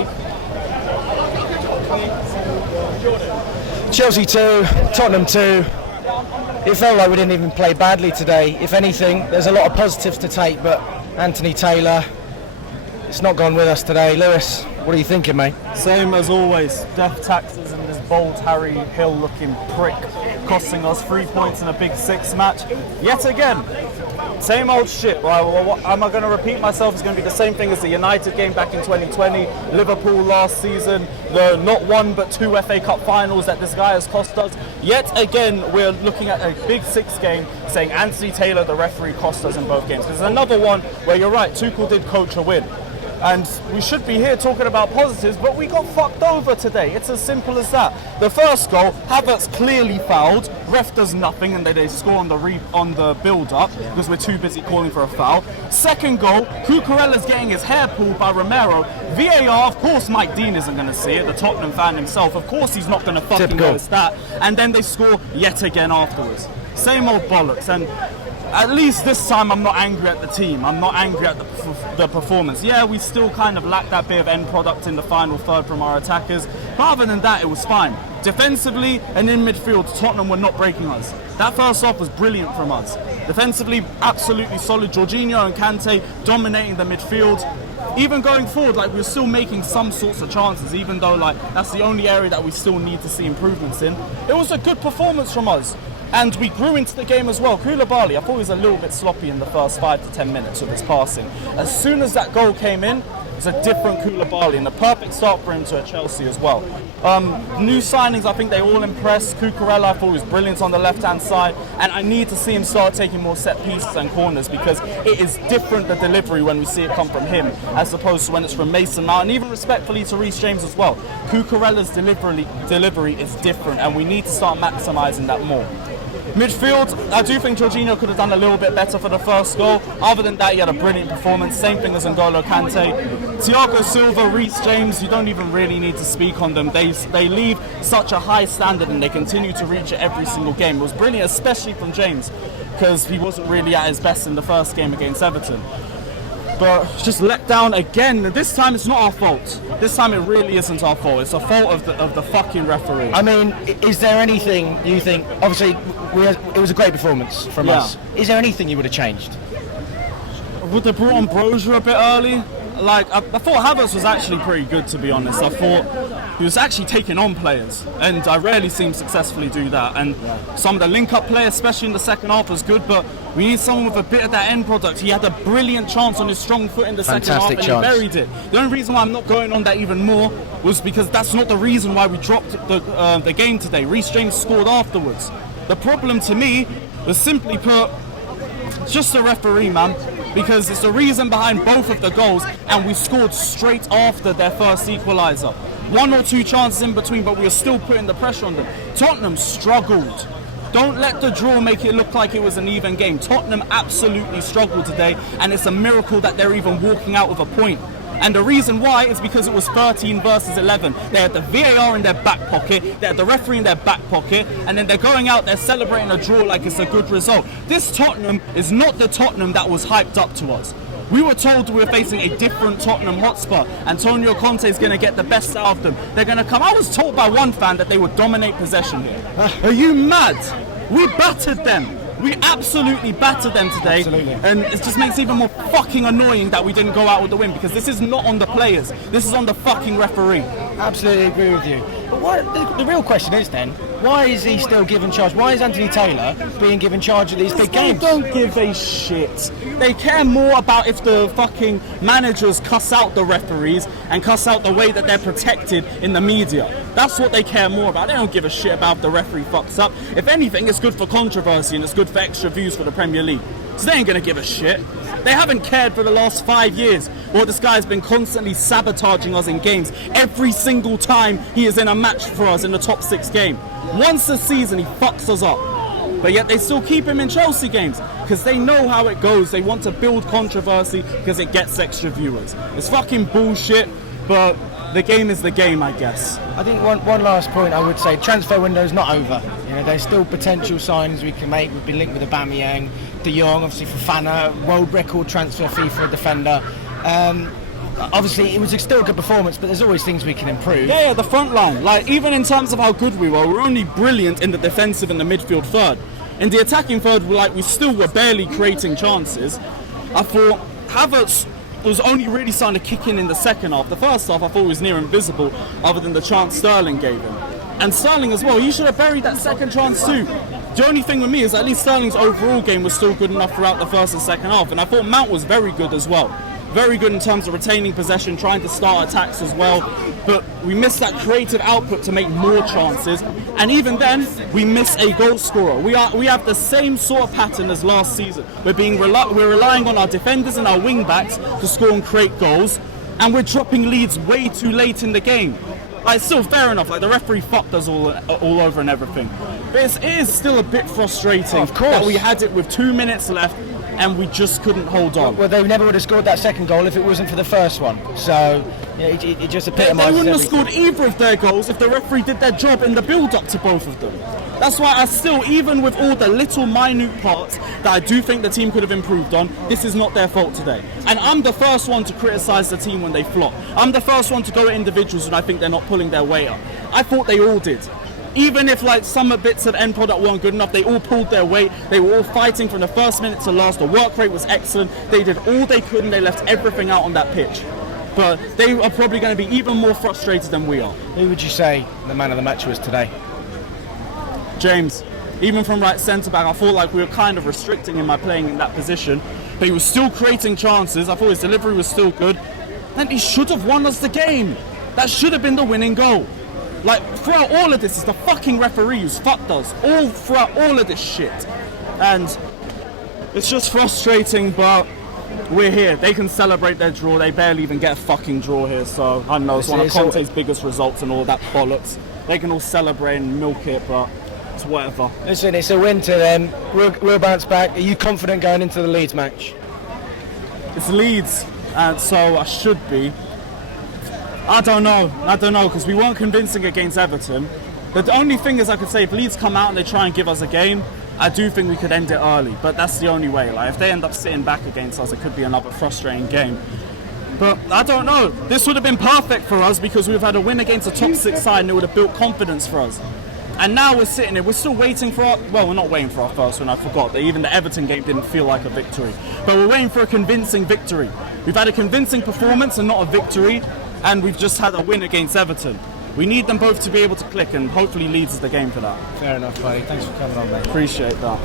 everybody. Chelsea 2, Tottenham 2. It felt like we didn't even play badly today. If anything, there's a lot of positives to take, but Anthony Taylor, it's not gone with us today. Lewis, what are you thinking, mate? Same as always. Death taxes and this bold Harry Hill looking prick costing us 3 points in a Big Six match. Yet again, same old shit. Well, am I going to repeat myself? It's going to be the same thing as the United game back in 2020, Liverpool last season, the not one but 2 FA Cup finals that this guy has cost us. Yet again, we're looking at a Big Six game saying Anthony Taylor, the referee, cost us in both games. There's another one where you're right, Tuchel did coach a win. And we should be here talking about positives, but we got fucked over today. It's as simple as that. The first goal, Havertz clearly fouled. Ref does nothing, and they score on the build-up because we're too busy calling for a foul. Second goal, Cucurella's getting his hair pulled by Romero. VAR, of course, Mike Dean isn't going to see it. The Tottenham fan himself, of course, he's not going to fucking notice that. And then they score yet again afterwards. Same old bollocks. And at least this time I'm not angry at the team. I'm not angry at the performance. Yeah, we still kind of lack that bit of end product in the final third from our attackers. But other than that, it was fine. Defensively and in midfield, Tottenham were not breaking us. That first half was brilliant from us. Defensively, absolutely solid. Jorginho and Kante dominating the midfield. Even going forward, like, we're still making some sorts of chances, even though like that's the only area that we still need to see improvements in. It was a good performance from us. And we grew into the game as well. Koulibaly, I thought he was a little bit sloppy in the first 5 to 10 minutes of his passing. As soon as that goal came in, it's a different Koulibaly and a perfect start for him to Chelsea as well. New signings, I think they all impressed. Cucurella, I thought he was brilliant on the left-hand side, and I need to see him start taking more set pieces and corners because it is different, the delivery, when we see it come from him as opposed to when it's from Mason Mount, and even respectfully to Reece James as well. Cucurella's delivery is different, and we need to start maximising that more. Midfield, I do think Jorginho could have done a little bit better for the first goal. Other than that, he had a brilliant performance. Same thing as N'Golo Kante. Thiago Silva, Reece James, you don't even really need to speak on them. They leave such a high standard and they continue to reach it every single game. It was brilliant, especially from James, because he wasn't really at his best in the first game against Everton. But just let down again. This time it's not our fault. This time it really isn't our fault. It's the fault of the fucking referee. I mean, is there anything you think? Obviously, it was a great performance from us. Is there anything you would have changed? Would they brought on Brozier a bit early? Like, I thought Havertz was actually pretty good, to be honest. I thought he was actually taking on players, and I rarely see him successfully do that. And some of the link-up play, especially in the second half, was good, but we need someone with a bit of that end product. He had a brilliant chance on his strong foot in the second half, and he buried it. The only reason why I'm not going on that even more was because that's not the reason why we dropped the game today. Reece James scored afterwards. The problem to me was simply put, just the referee, man, because it's the reason behind both of the goals, and we scored straight after their first equaliser. 1 or 2 chances in between, but we were still putting the pressure on them. Tottenham struggled. Don't let the draw make it look like it was an even game. Tottenham absolutely struggled today, and it's a miracle that they're even walking out with a point. And the reason why is because it was 13 versus 11. They had the VAR in their back pocket, they had the referee in their back pocket, and then they're going out there celebrating a draw like it's a good result. This Tottenham is not the Tottenham that was hyped up to us. We were told we were facing a different Tottenham Hotspur. Antonio Conte is going to get the best out of them. They're going to come. I was told by one fan that they would dominate possession here. Are you mad? We battered them. We absolutely battered them today. Absolutely. And it just makes it even more fucking annoying that we didn't go out with the win, because this is not on the players. This is on the fucking referee. Absolutely agree with you. But the real question is then, why is he still given charge? Why is Anthony Taylor being given charge of these big games? They don't give a shit. They care more about if the fucking managers cuss out the referees and cuss out the way that they're protected in the media. That's what they care more about. They don't give a shit about if the referee fucks up. If anything, it's good for controversy and it's good for extra views for the Premier League. So they ain't going to give a shit. They haven't cared for the last 5 years. Well, this guy's been constantly sabotaging us in games. Every single time he is in a match for us in the top 6 game. Once a season, he fucks us up. But yet they still keep him in Chelsea games because they know how it goes. They want to build controversy because it gets extra viewers. It's fucking bullshit, but the game is the game, I guess. I think one last point I would say, transfer window's not over. You know, there's still potential signings we can make. We've been linked with Aubameyang, De Jong, obviously Fofana, world record transfer fee for a defender. obviously it was still a good performance, but there's always things we can improve. Yeah, the front line. Like, even in terms of how good we were only brilliant in the defensive and the midfield third. In the attacking third, we still were barely creating chances. I thought Havertz was only really starting to kick in the second half. The first half I thought was near invisible, other than the chance Sterling gave him. And Sterling as well, he should have buried that second chance too. The only thing with me is at least Sterling's overall game was still good enough throughout the first and second half. And I thought Mount was very good as well. Very good in terms of retaining possession, trying to start attacks as well. But we missed that creative output to make more chances. And even then, we miss a goal scorer. We have the same sort of pattern as last season. We're relying on our defenders and our wing backs to score and create goals. And we're dropping leads way too late in the game. Like, still fair enough, like the referee fucked us all over and everything. But it is still a bit frustrating that we had it with 2 minutes left and we just couldn't hold on. Well, they never would have scored that second goal if it wasn't for the first one. So yeah, it just epitomises They wouldn't have everything. scored either of their goals if the referee did their job in the build-up to both of them. That's why I still, even with all the little minute parts that I do think the team could have improved on, this is not their fault today. And I'm the first one to criticise the team when they flop. I'm the first one to go at individuals when I think they're not pulling their weight up. I thought they all did. Even if like some bits of end product weren't good enough, they all pulled their weight. They were all fighting from the first minute to last. The work rate was excellent. They did all they could and they left everything out on that pitch. But they are probably going to be even more frustrated than we are. Who would you say the man of the match was today? James. Even from right centre back, I thought like we were kind of restricting him by playing in that position. But he was still creating chances. I thought his delivery was still good. And he should have won us the game. That should have been the winning goal. Like, throughout all of this, it's the fucking referee who's fucked us. All throughout all of this shit. And it's just frustrating, but we're here. They can celebrate their draw. They barely even get a fucking draw here. So, I don't know, it's one of Conte's biggest results and all that bollocks. They can all celebrate and milk it, but it's whatever. Listen, it's a win to them. We'll bounce back. Are you confident going into the Leeds match? It's Leeds, and so I should be. I don't know, because we weren't convincing against Everton. The only thing is I could say if Leeds come out and they try and give us a game, I do think we could end it early, but that's the only way. Like, if they end up sitting back against us, it could be another frustrating game. But I don't know. This would have been perfect for us because we've had a win against a top 6 side and it would have built confidence for us. And now we're sitting here, we're still waiting for we're not waiting for our first one, I forgot that even the Everton game didn't feel like a victory. But we're waiting for a convincing victory. We've had a convincing performance and not a victory. And we've just had a win against Everton. We need them both to be able to click, and hopefully Leeds is the game for that. Fair enough, buddy. Thanks for coming on, mate. Appreciate that.